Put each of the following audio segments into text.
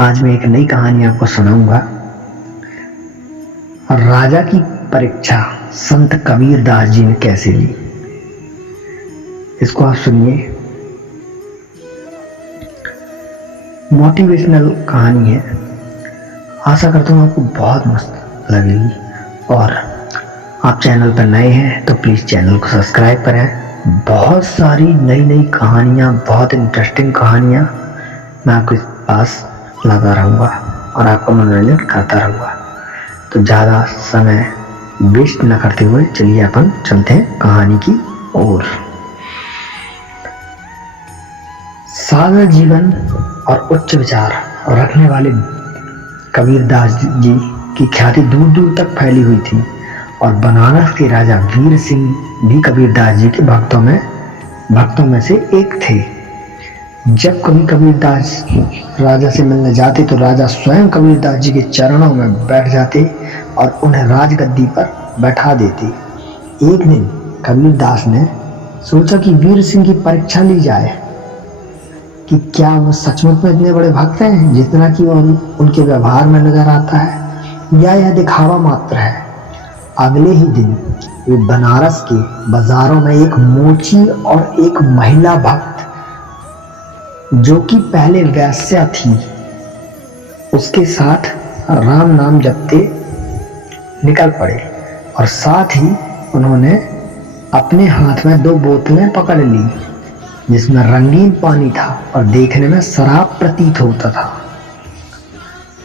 आज मैं एक नई कहानी आपको सुनाऊंगा। राजा की परीक्षा संत कबीर दास जी ने कैसे ली, इसको आप सुनिए। मोटिवेशनल कहानी है। आशा करता हूँ आपको बहुत मस्त लगेगी। और आप चैनल पर नए हैं तो प्लीज़ चैनल को सब्सक्राइब करें। बहुत सारी नई नई कहानियाँ, बहुत इंटरेस्टिंग कहानियाँ मैं आपके पास लाता रहूँगा और आपका मनोरंजन करता रहूँगा। तो ज़्यादा समय वेस्ट न करते हुए चलिए अपन चलते हैं कहानी की ओर। सादा जीवन और उच्च विचार रखने वाले कबीर दास जी की ख्याति दूर दूर तक फैली हुई थी और बनारस के राजा वीर सिंह भी कबीर दास जी के भक्तों में से एक थे। जब कभी कबीर दास राजा से मिलने जाते तो राजा स्वयं कबीर दास जी के चरणों में बैठ जाते और उन्हें राजगद्दी पर बैठा देते। एक दिन कबीर दास ने सोचा कि वीर सिंह की परीक्षा ली जाए कि क्या वो सचमुच में इतने बड़े भक्त हैं जितना कि उनके व्यवहार में नजर आता है, या यह दिखावा मात्र है। अगले ही दिन वे बनारस के बाजारों में एक मोची और एक महिला भक्त जो कि पहले वैश्या थी उसके साथ राम नाम जपते निकल पड़े और साथ ही उन्होंने अपने हाथ में 2 बोतलें पकड़ ली जिसमें रंगीन पानी था और देखने में शराब प्रतीत होता था।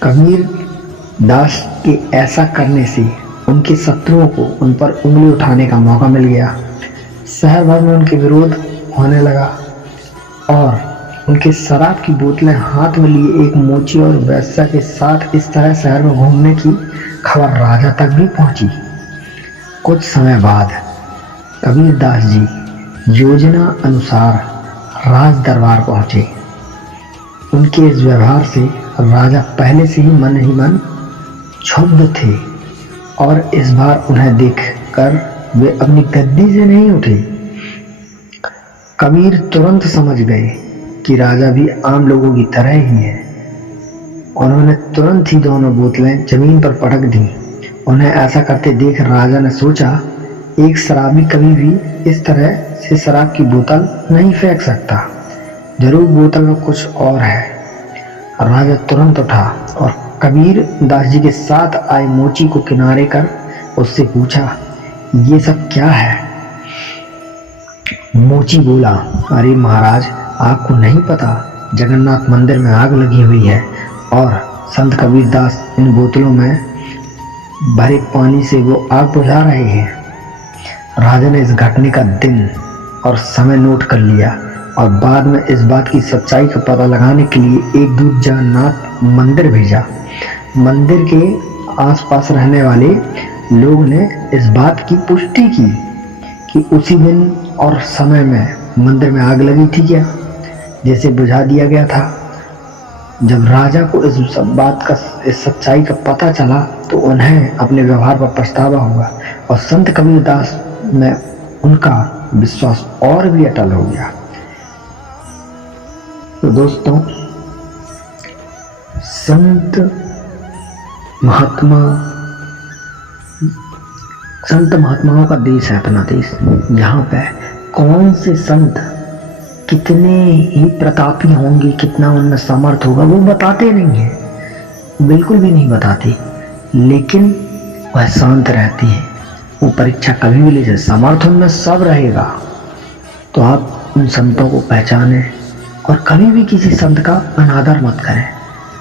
कबीर दास के ऐसा करने से उनके शत्रुओं को उन पर उंगली उठाने का मौका मिल गया। शहर भर में उनके विरोध होने लगा और उनके शराब की बोतलें हाथ में लिए एक मोची और वैश्या के साथ इस तरह शहर में घूमने की खबर राजा तक भी पहुंची। कुछ समय बाद कबीर दास जी योजना अनुसार राज दरबार पहुंचे। उनके इस व्यवहार से राजा पहले से ही मन क्षुब्ध थे और इस बार उन्हें देखकर वे अपनी गद्दी से नहीं उठे। कबीर तुरंत समझ गए कि राजा भी आम लोगों की तरह ही है। उन्होंने तुरंत ही दोनों बोतलें जमीन पर पटक दी। उन्हें ऐसा करते देख राजा ने सोचा, एक शराबी कभी भी इस तरह से शराब की बोतल नहीं फेंक सकता, जरूर बोतल में कुछ और है। राजा तुरंत उठा और कबीर दास जी के साथ आए मोची को किनारे कर उससे पूछा, ये सब क्या है? मोची बोला, अरे महाराज, आपको नहीं पता, जगन्नाथ मंदिर में आग लगी हुई है और संत कबीर दास इन बोतलों में भरे पानी से वो आग बुझा रहे हैं। राजा ने इस घटने का दिन और समय नोट कर लिया और बाद में इस बात की सच्चाई का पता लगाने के लिए एक दूत जगन्नाथ मंदिर भेजा। मंदिर के आसपास रहने वाले लोग ने इस बात की पुष्टि की कि उसी दिन और समय में मंदिर में आग लगी थी क्या, जैसे बुझा दिया गया था। जब राजा को इस सच्चाई का पता चला तो उन्हें अपने व्यवहार पर पछतावा हुआ और संत कबीर दास में उनका विश्वास और भी अटल हो गया। तो दोस्तों, संत महात्माओं का देश है अपना देश। यहाँ पे कौन से संत कितने ही प्रतापी होंगे, कितना उनमें समर्थ होगा, वो बताते नहीं हैं, बिल्कुल भी नहीं बताते, लेकिन वह शांत रहते हैं। वो परीक्षा कभी भी ले जाए, समर्थ उनमें सब रहेगा। तो आप उन संतों को पहचानें और कभी भी किसी संत का अनादर मत करें।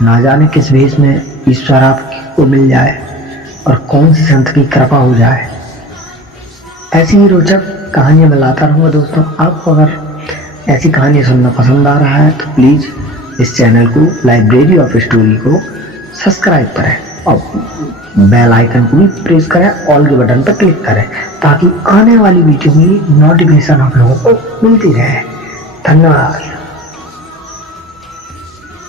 ना जाने किस भेष में ईश्वर आपको मिल जाए और कौन सी संत की कृपा हो जाए। ऐसी ही रोचक कहानियाँ मैं लाता रहूँगा दोस्तों। आपको अगर ऐसी कहानी सुनना पसंद आ रहा है तो प्लीज़ इस चैनल को, लाइब्रेरी ऑफ स्टोरी को सब्सक्राइब करें और बेल आइकन को भी प्रेस करें, ऑल के बटन पर क्लिक करें ताकि आने वाली वीडियो की नोटिफिकेशन आप लोगों को मिलती रहे। धन्यवाद।